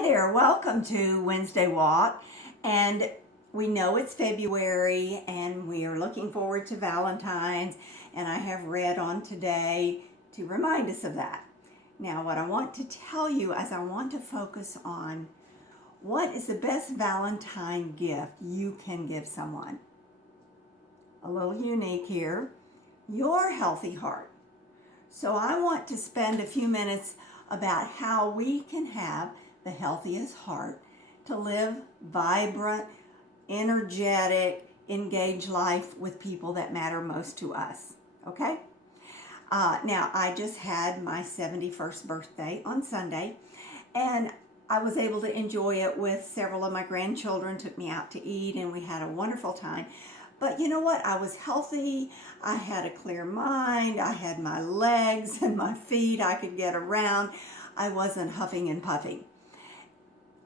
Hi there, welcome to Wednesday Walk. And we know it's February and we are looking forward to Valentine's. And I have read on today to remind us of that. Now, what I want to tell you is I want to focus on what is the best Valentine gift you can give someone. A little unique here, your healthy heart. So I want to spend a few minutes about how we can have the healthiest heart to live vibrant, energetic, engaged life with people that matter most to us. Okay? Now, I just had my 71st birthday on Sunday, and I was able to enjoy it with several of my grandchildren, took me out to eat, and we had a wonderful time. But you know what? I was healthy. I had a clear mind. I had my legs and my feet. I could get around. I wasn't huffing and puffing.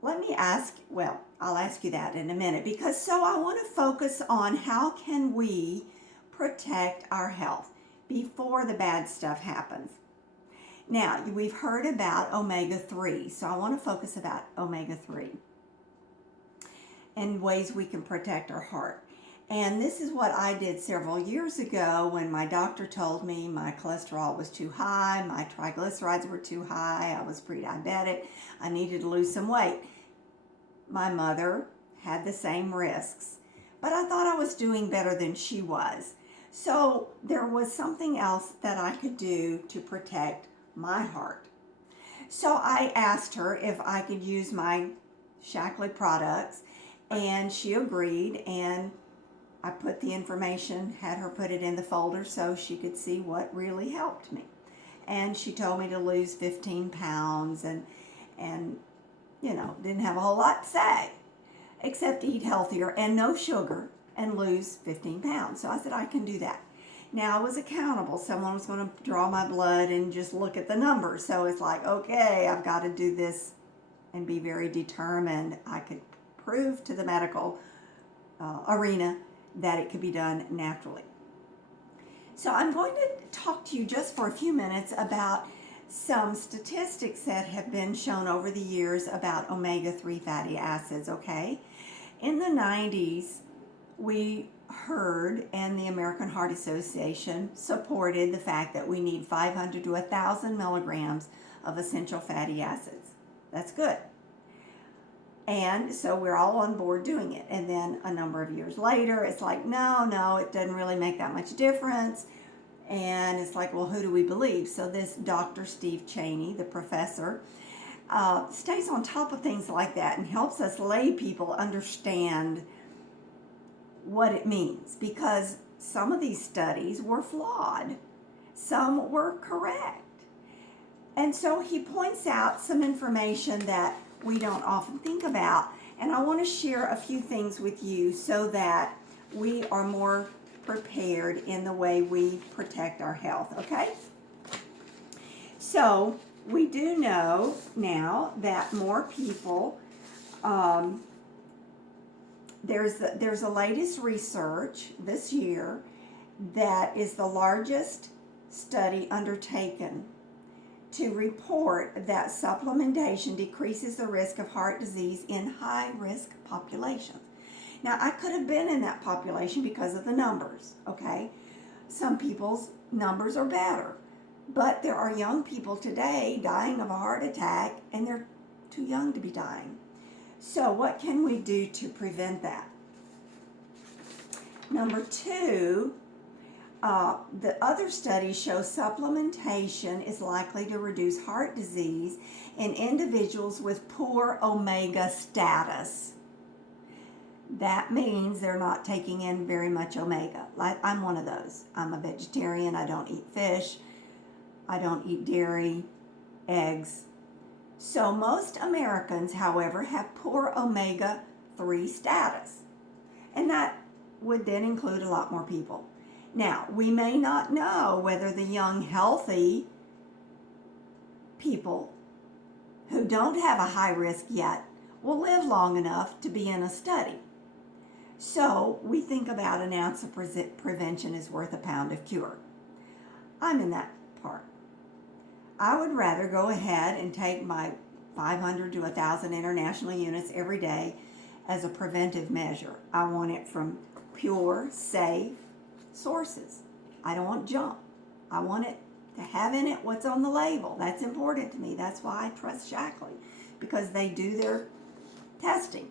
Let me ask, well, I'll ask you that in a minute, because I want to focus on how can we protect our health before the bad stuff happens. Now, we've heard about omega-3, so I want to focus about omega-3 and ways we can protect our heart. And this is what I did several years ago when my doctor told me my cholesterol was too high, my triglycerides were too high, I was pre-diabetic, I needed to lose some weight. My mother had the same risks, but I thought I was doing better than she was. So there was something else that I could do to protect my heart. So I asked her if I could use my Shackley products, and she agreed, and I put the information, had her put it in the folder so she could see what really helped me. And she told me to lose 15 pounds and didn't have a whole lot to say except eat healthier and no sugar and lose 15 pounds. So I said, I can do that. Now I was accountable. Someone was going to draw my blood and just look at the numbers. So it's like, okay, I've got to do this and be very determined. I could prove to the medical arena that it could be done naturally. So I'm going to talk to you just for a few minutes about some statistics that have been shown over the years about omega-3 fatty acids, okay? In the 90s, we heard, and the American Heart Association supported the fact that we need 500 to 1,000 milligrams of essential fatty acids. That's good. And so we're all on board doing it. And then a number of years later, it's like, no, it doesn't really make that much difference. And it's like, well, who do we believe? So this Dr. Steve Cheney, the professor, stays on top of things like that and helps us lay people understand what it means. Because some of these studies were flawed. Some were correct. And so he points out some information that we don't often think about. And I want to share a few things with you so that we are more prepared in the way we protect our health, okay? So we do know now that more people, there's the latest research this year that is the largest study undertaken to report that supplementation decreases the risk of heart disease in high-risk populations. Now, I could have been in that population because of the numbers, okay? Some people's numbers are better, but there are young people today dying of a heart attack, and they're too young to be dying. So what can we do to prevent that? Number two, the other studies show supplementation is likely to reduce heart disease in individuals with poor omega status. That means they're not taking in very much omega. Like I'm one of those. I'm a vegetarian. I don't eat fish. I don't eat dairy, eggs. So most Americans, however, have poor omega-3 status. And that would then include a lot more people. Now, we may not know whether the young, healthy people who don't have a high risk yet will live long enough to be in a study. So we think about an ounce of prevention is worth a pound of cure. I'm in that part. I would rather go ahead and take my 500 to 1,000 international units every day as a preventive measure. I want it from pure, safe sources. I don't want junk. I want it to have in it what's on the label. That's important to me. That's why I trust Shaklee, because they do their testing.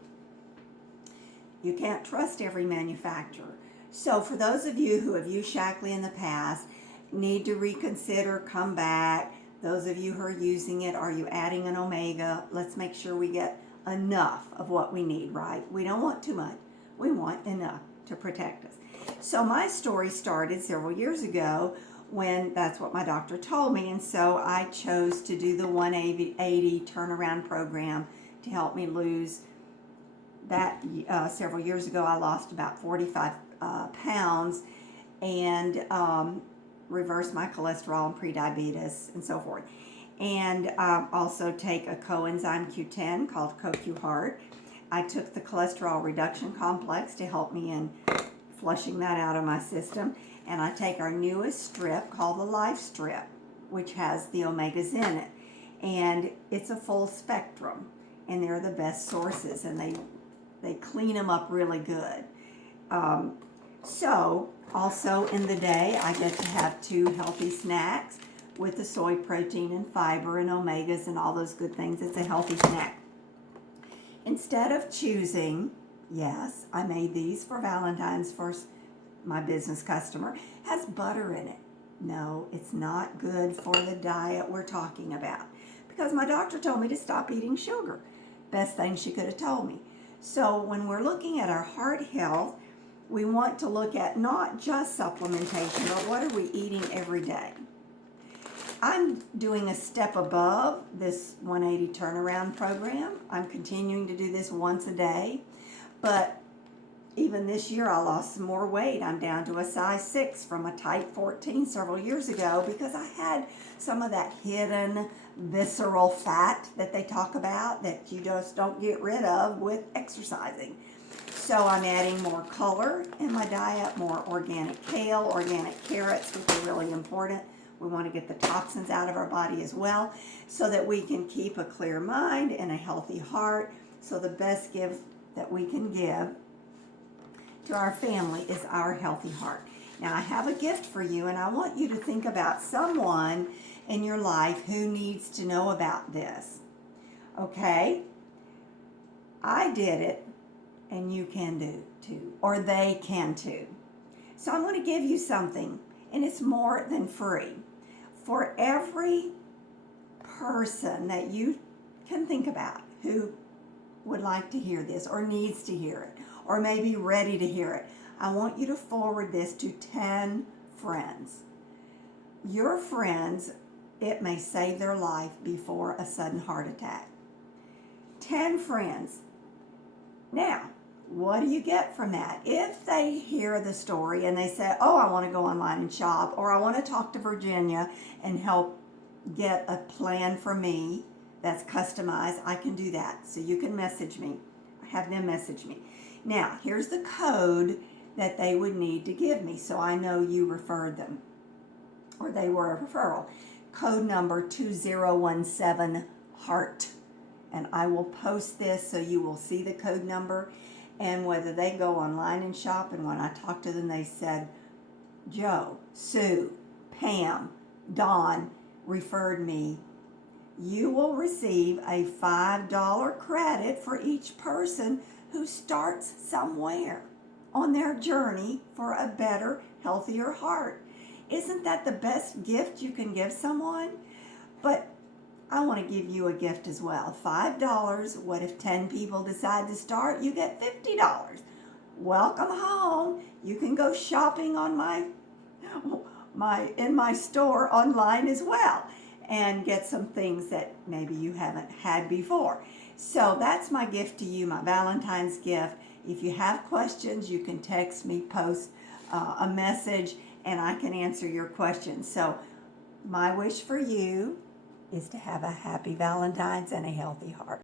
You can't trust every manufacturer. So for those of you who have used Shaklee in the past, need to reconsider, come back. Those of you who are using it, are you adding an omega? Let's make sure we get enough of what we need, right? We don't want too much. We want enough to protect us. So my story started several years ago when that's what my doctor told me, and so I chose to do the 180 turnaround program to help me lose that. Several years ago I lost about 45 pounds and reversed my cholesterol and prediabetes and so forth. And also take a coenzyme Q10 called CoQ Heart. I took the cholesterol reduction complex to help me in flushing that out of my system. And I take our newest strip called the Life Strip, which has the omegas in it. And it's a full spectrum, and they're the best sources, and they clean them up really good. So also in the day, I get to have 2 healthy snacks with the soy protein and fiber and omegas and all those good things. It's a healthy snack. Instead of choosing, yes, I made these for Valentine's for my business customer, has butter in it. No, it's not good for the diet we're talking about, because my doctor told me to stop eating sugar. Best thing she could have told me. So when we're looking at our heart health, we want to look at not just supplementation, but what are we eating every day? I'm doing a step above this 180 turnaround program. I'm continuing to do this once a day, but even this year I lost some more weight. I'm down to a size 6 from a type 14 several years ago because I had some of that hidden visceral fat that they talk about that you just don't get rid of with exercising. So I'm adding more color in my diet, more organic kale, organic carrots, which are really important. We want to get the toxins out of our body as well so that we can keep a clear mind and a healthy heart. So the best gift that we can give to our family is our healthy heart. Now I have a gift for you, and I want you to think about someone in your life who needs to know about this. Okay? I did it, and you can do too, or they can too. So I'm going to give you something, and it's more than free. For every person that you can think about who would like to hear this or needs to hear it or may be ready to hear it, I want you to forward this to 10 friends. Your friends, it may save their life before a sudden heart attack. 10 friends. Now, what do you get from that? If they hear the story and they say, oh, I want to go online and shop, or I want to talk to Virginia and help get a plan for me that's customized, I can do that. So you can message me. Have them message me. Now, here's the code that they would need to give me so I know you referred them or they were a referral. Code number 2017 HEART. And I will post this so you will see the code number. And whether they go online and shop, and when I talked to them, they said, Joe, Sue, Pam, Dawn referred me, you will receive a $5 credit for each person who starts somewhere on their journey for a better, healthier heart. Isn't that the best gift you can give someone? But I want to give you a gift as well. $5. What if 10 people decide to start? You get $50. Welcome home. You can go shopping on in my store online as well and get some things that maybe you haven't had before. So that's my gift to you, my Valentine's gift. If you have questions, you can text me, post a message, and I can answer your questions. So my wish for you is to have a happy Valentine's and a healthy heart.